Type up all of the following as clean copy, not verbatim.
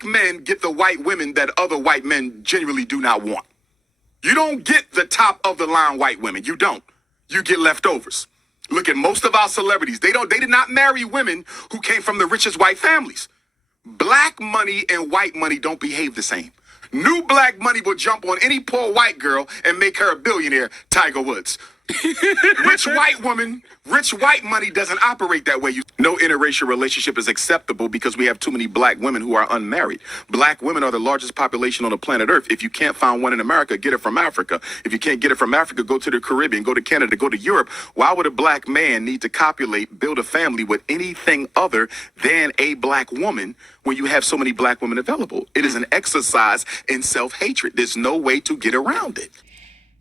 Black men get the white women that other white men genuinely do not want. You don't get the top of the line white women. You don't. You get leftovers. Look at most of our celebrities. They did not marry women who came from the richest white families. Black money and white money don't behave the same. New black money will jump on any poor white girl and make her a billionaire, Tiger Woods. Rich white woman, rich white money doesn't operate that way. No interracial relationship is acceptable because we have too many black women who are unmarried. Black women are the largest population on the planet Earth. If you can't find one in America, get it from Africa. If you can't get it from Africa, go to the Caribbean, go to Canada, go to Europe. Why would a black man need to copulate, build a family with anything other than a black woman when you have so many black women available? It is an exercise in self-hatred. There's no way to get around it.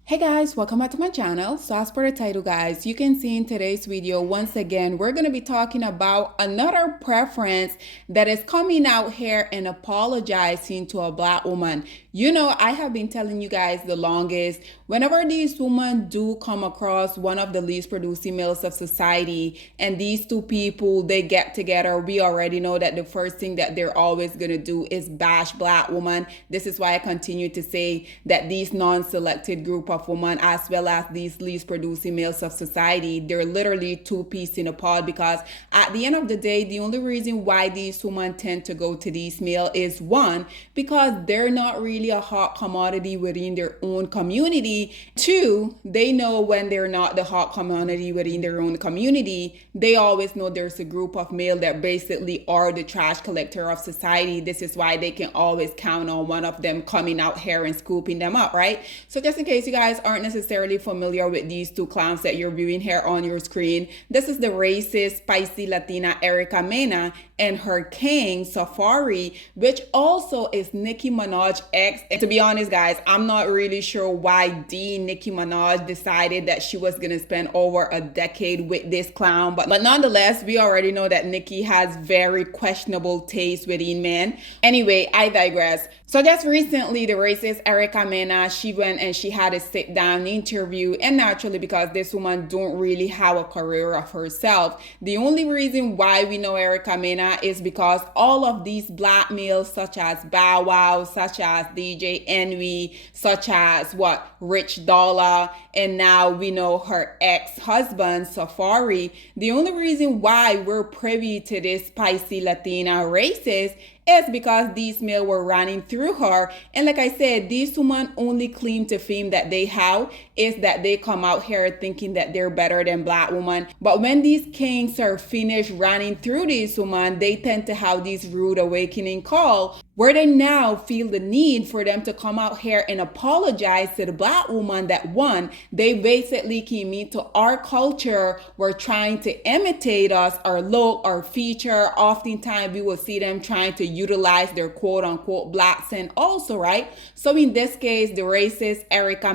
Hey guys, welcome back to my channel. So as per the title guys, you can see in today's video, once again, we're going to be talking about another preference that is coming out here and apologizing to a black woman. You know, I have been telling you guys the longest, whenever these women do come across one of the least producing males of society and these two people, they get together, we already know that the first thing that they're always going to do is bash black women. This is why I continue to say that these non-selected group of women, as well as these least producing males of society, they're literally two peas in a pod, because at the end of the day, the only reason why these women tend to go to these males is one, because they're not really a hot commodity within their own community. Two, they know when they're not the hot commodity within their own community, they always know there's a group of male that basically are the trash collector of society. This is why they can always count on one of them coming out here and scooping them up, right? So just in case you guys aren't necessarily familiar with these two clowns that you're viewing here on your screen, this is the racist, spicy Latina Mena and her king, Safaree, which also is Nicki Minaj's ex. And to be honest, guys, I'm not really sure why Nicki Minaj decided that she was going to spend over a decade with this clown. But nonetheless, we already know that Nicki has very questionable taste within men. Anyway, I digress. So just recently, the racist Mena, she went and she had a sit-down interview. And naturally, because this woman don't really have a career of herself, the only reason why we know Mena is because all of these black males, such as Bow Wow, such as DJ Envy, such as Rich Dollar, and now we know her ex-husband Safaree. The only reason why we're privy to this spicy Latina racist is because these males were running through her. And like I said, these women only claim to fame that they have is that they come out here thinking that they're better than black women. But when these kings are finished running through these women, they tend to have these rude awakening call where they now feel the need for them to come out here and apologize to the black woman that one, they basically came into our culture, were trying to imitate us, our look, our feature. Oftentimes we will see them trying to utilize their quote unquote black scent also, right? So in this case, the racist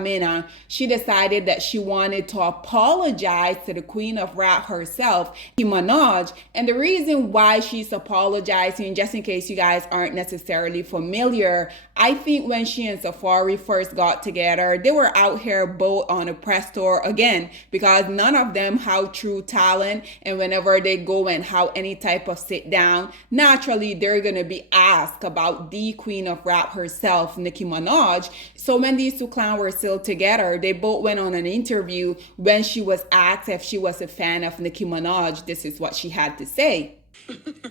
Mena, she decided that she wanted to apologize to the queen of rap herself, Nicki Minaj. And the reason why she's apologizing, just in case you guys aren't necessarily familiar, I think when she and Safaree first got together, they were out here both on a press tour again, because none of them have true talent. And whenever they go and have any type of sit down, naturally they're going to be asked about the queen of rap herself, Nicki Minaj. So when these two clowns were still together, they both went on an interview. When she was asked if she was a fan of Nicki Minaj, this is what she had to say.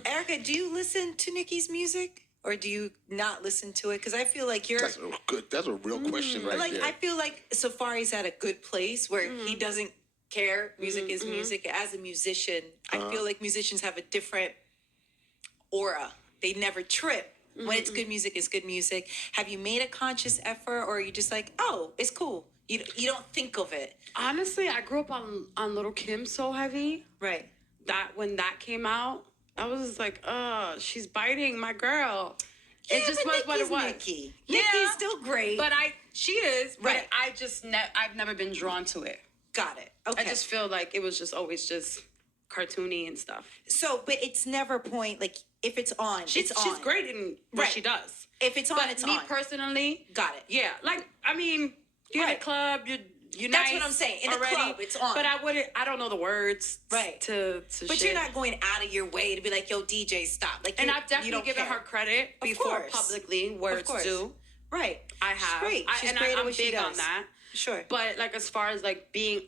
Erica, do you listen to Nicki's music? Or do you not listen to it? Because I feel like you're... That's a real question right there. I feel like Safaree's at a good place where he doesn't care. Music is music. As a musician, I feel like musicians have a different aura. They never trip. When it's good music, it's good music. Have you made a conscious effort, or are you just like, oh, it's cool? You don't think of it. Honestly, I grew up on Little Kim so heavy. Right. That when that came out, I was just like, she's biting my girl. Yeah, it just was what it was. Nicki. Yeah, Nicki's still great. But she is. Right. But I just I've never been drawn to it. Got it. Okay. I just feel like it was just always just cartoony and stuff. So, but it's never point, like, if it's on, she's on. She's great in what she does. If it's on, but it's me on. personally, got it. Yeah, like, I mean, you're in a club, you're You That's nice what I'm saying. In the already, club, it's on. But I don't know the words. Right. To But shit. you're not going out of your way to be like, yo, DJ, stop. Like, And you're- I've definitely you don't given care. her credit Of before course. publicly where Of it's course. due. Right. I have. She's great. She's great at I'm what she big on does. that. Sure. But like as far as like being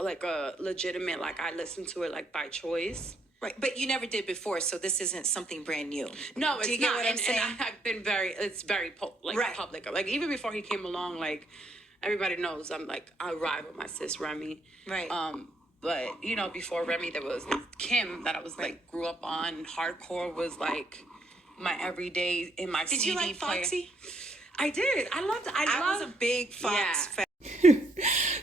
like a legitimate, like I listen to it like by choice. Right. But you never did before, so this isn't something brand new. No, Do it's you get not. what I'm saying? And I've been it's very Right. public. Like even before he came along, like everybody knows I ride with my sis Remy. Right. But you know, before Remy, there was Kim that I was like grew up on. Hardcore was like my everyday in my Did CD you like player. Foxy? I did. I loved. I was a big Fox Yeah. fan.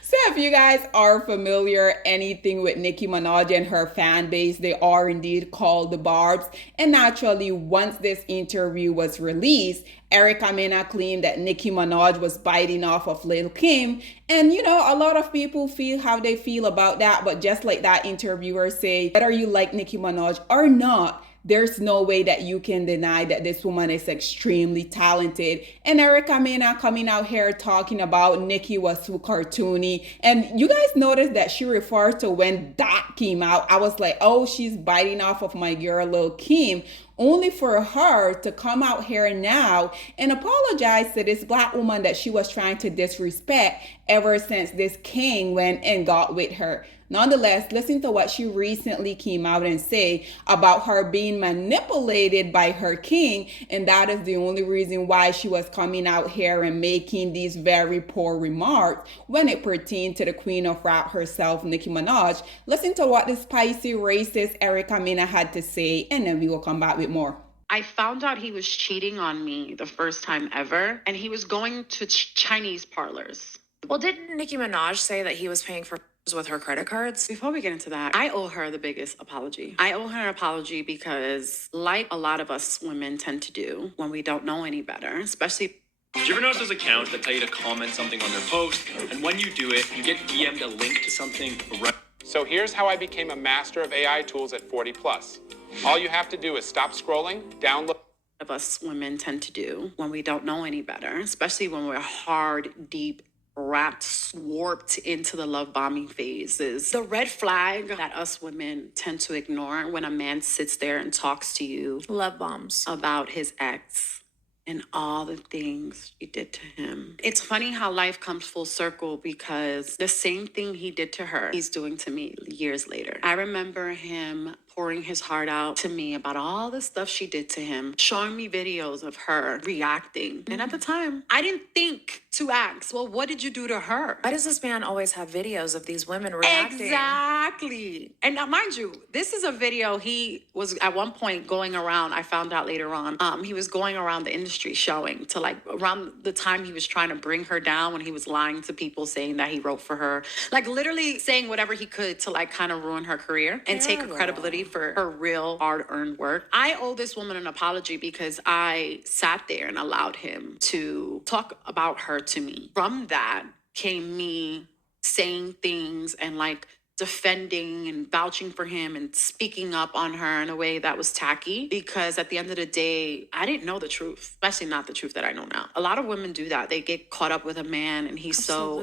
So if you guys are familiar anything with Nicki Minaj and her fan base, they are indeed called the Barbs. And naturally, once this interview was released, Mena claimed that Nicki Minaj was biting off of Lil Kim. And you know, a lot of people feel how they feel about that. But just like that interviewer say, whether you like Nicki Minaj or not, there's no way that you can deny that this woman is extremely talented. And Mena coming out here talking about Nicki was too cartoony. And you guys noticed that she referred to when that came out. I was like, oh, she's biting off of my girl Lil Kim. Only for her to come out here now and apologize to this black woman that she was trying to disrespect ever since this king went and got with her. Nonetheless, listen to what she recently came out and say about her being manipulated by her king, and that is the only reason why she was coming out here and making these very poor remarks when it pertained to the queen of rap herself, Nicki Minaj. Listen to what the spicy racist Mena had to say, and then we will come back with more. I found out he was cheating on me the first time ever, and he was going to Chinese parlors. Well, didn't Nicki Minaj say that he was paying for with her credit cards? Before we get into that, I owe her the biggest apology. I owe her an apology because, like a lot of us women tend to do when we don't know any better, especially. Do you ever notice those accounts that tell you to comment something on their post, and when you do it, you get DM'd a link to something right? So here's how I became a master of AI tools at 40 plus. All you have to do is stop scrolling, download. Of us women tend to do when we don't know any better, especially when we're hard, deep, wrapped, warped into the love bombing phases. The red flag that us women tend to ignore when a man sits there and talks to you Love bombs. about his ex and all the things she did to him. It's funny how life comes full circle because the same thing he did to her, he's doing to me years later. I remember him pouring his heart out to me about all the stuff she did to him, showing me videos of her reacting. And at the time, I didn't think to ask, well, what did you do to her? Why does this man always have videos of these women reacting? Exactly. And now, mind you, this is a video he was at one point going around. I found out later on. He was going around the industry showing to like around the time he was trying to bring her down when he was lying to people saying that he wrote for her, like literally saying whatever he could to like kind of ruin her career and take her credibility for her real hard-earned work. I owe this woman an apology because I sat there and allowed him to talk about her to me. From that came me saying things and like defending and vouching for him and speaking up on her in a way that was tacky, because at the end of the day, I didn't know the truth, especially not the truth that I know now. A lot of women do that. They get caught up with a man and he's so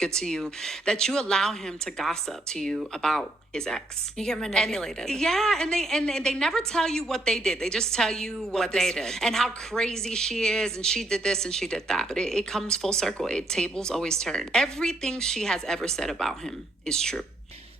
good to you that you allow him to gossip to you about his ex. You get manipulated. And they never tell you what they did. They just tell you what they did and how crazy she is and she did this and she did that. But it comes full circle. Tables always turn. Everything she has ever said about him is true.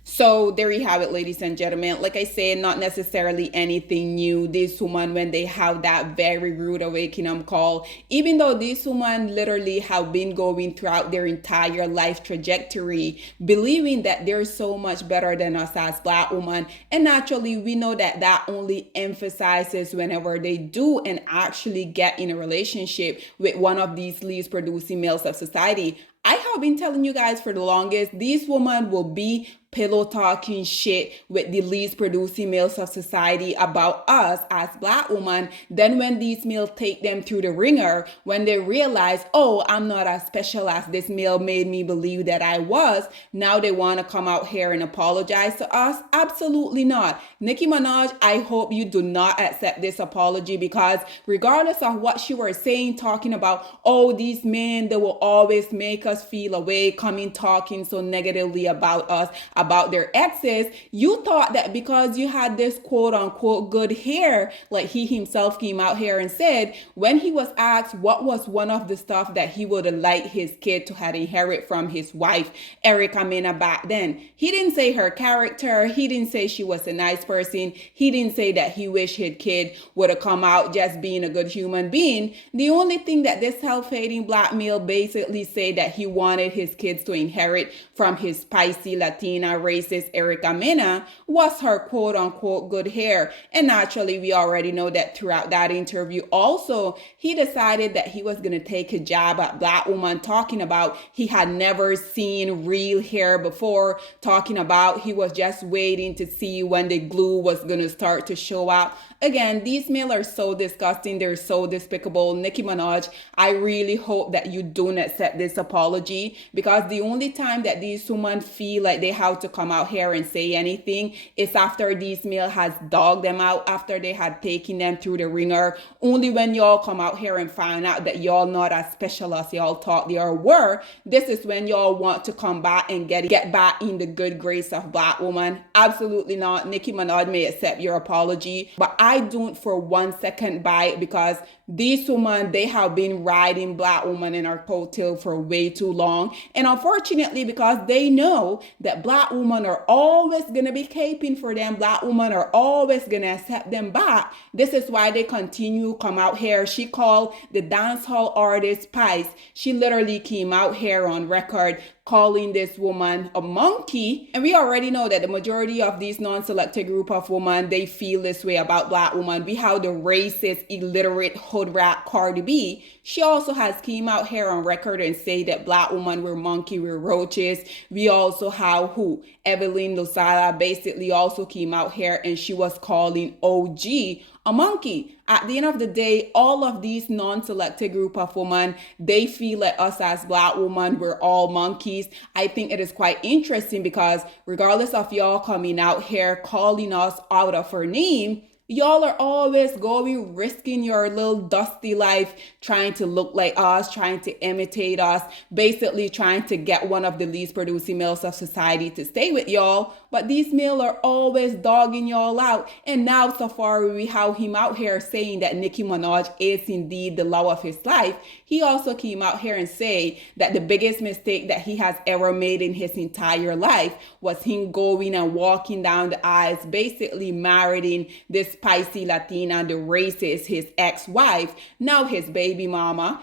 So there you have it, ladies and gentlemen. Like I said, not necessarily anything new. This woman, when they have that very rude awakening call, even though these women literally have been going throughout their entire life trajectory, believing that they're so much better than us as black women. And naturally, we know that that only emphasizes whenever they do and actually get in a relationship with one of these least producing males of society. I have been telling you guys for the longest, these women will be pillow talking shit with the least producing males of society about us as Black women. Then when these males take them through the ringer, when they realize, oh, I'm not as special as this male made me believe that I was, now they want to come out here and apologize to us? Absolutely not. Nicki Minaj, I hope you do not accept this apology, because regardless of what she was saying, talking about, oh, these men, they will always make us feel away, coming talking so negatively about us, about their exes, you thought that because you had this quote unquote good hair, like he himself came out here and said, when he was asked what was one of the stuff that he would have liked his kid to have inherit from his wife, Mena, back then, he didn't say her character, he didn't say she was a nice person, he didn't say that he wished his kid would have come out just being a good human being. The only thing that this self-hating Black male basically said that he wanted his kids to inherit from his spicy Latina racist Mena was her quote unquote good hair. And naturally, we already know that throughout that interview also, he decided that he was going to take a jab at Black woman, talking about he had never seen real hair before, talking about he was just waiting to see when the glue was going to start to show out. Again, these men are so disgusting. They're so despicable. Nicki Minaj, I really hope that you don't accept this apology, because the only time that these women feel like they have to come out here and say anything is after these male has dogged them out, after they had taken them through the ringer. Only when y'all come out here and find out that y'all not as special as y'all thought they were, this is when y'all want to come back and get back in the good grace of Black woman. Absolutely not. Nicki Minaj may accept your apology, but I don't for 1 second buy it, because these women, they have been riding Black women in our coattail for way too long. And unfortunately, because they know that Black women are always going to be caping for them, Black women are always going to accept them back, this is why they continue to come out here. She called the dancehall artist Spice. She literally came out here on record calling this woman a monkey. And we already know that the majority of these non-selected group of women, they feel this way about Black women. We have the racist, illiterate, hood rat Cardi B. She also has came out here on record and say that Black women were monkey, were roaches. We also have who? Evelyn Lozada basically also came out here and she was calling OG a monkey. At the end of the day, all of these non-selected group of women, they feel like us as Black women, we're all monkeys. I think it is quite interesting, because regardless of y'all coming out here calling us out of her name, y'all are always going, risking your little dusty life, trying to look like us, trying to imitate us, basically trying to get one of the least producing males of society to stay with y'all. But these males are always dogging y'all out. And now Safaree, we have him out here saying that Nicki Minaj is indeed the love of his life. He also came out here and say that the biggest mistake that he has ever made in his entire life was him going and walking down the aisles, basically marrying this spicy Latina, the racist, his ex-wife, now his baby mama,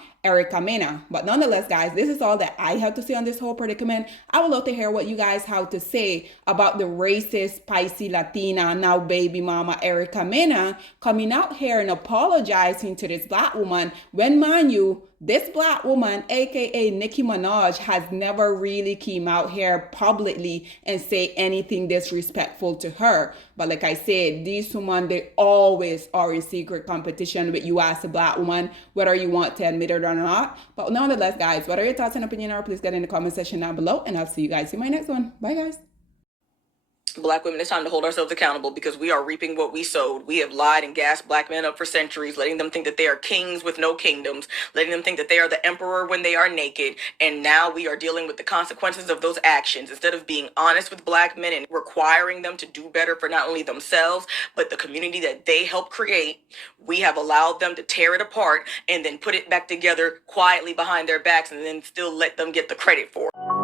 Mena. But nonetheless, guys, this is all that I have to say on this whole predicament. I would love to hear what you guys have to say about the racist, spicy Latina, now baby mama, Mena, coming out here and apologizing to this Black woman when, mind you, this Black woman, aka Nicki Minaj, has never really came out here publicly and say anything disrespectful to her. But like I said, these women, they always are in secret competition with you as a Black woman, whether you want to admit it or not. But nonetheless, guys, what are your thoughts and opinion? Or please get in the comment section down below, and I'll see you guys in my next one. Bye, guys. Black women, it's time to hold ourselves accountable, because we are reaping what we sowed. We have lied and gassed Black men up for centuries, letting them think that they are kings with no kingdoms, letting them think that they are the emperor when they are naked. And now we are dealing with the consequences of those actions. Instead of being honest with Black men and requiring them to do better for not only themselves, but the community that they helped create, we have allowed them to tear it apart and then put it back together quietly behind their backs and then still let them get the credit for it.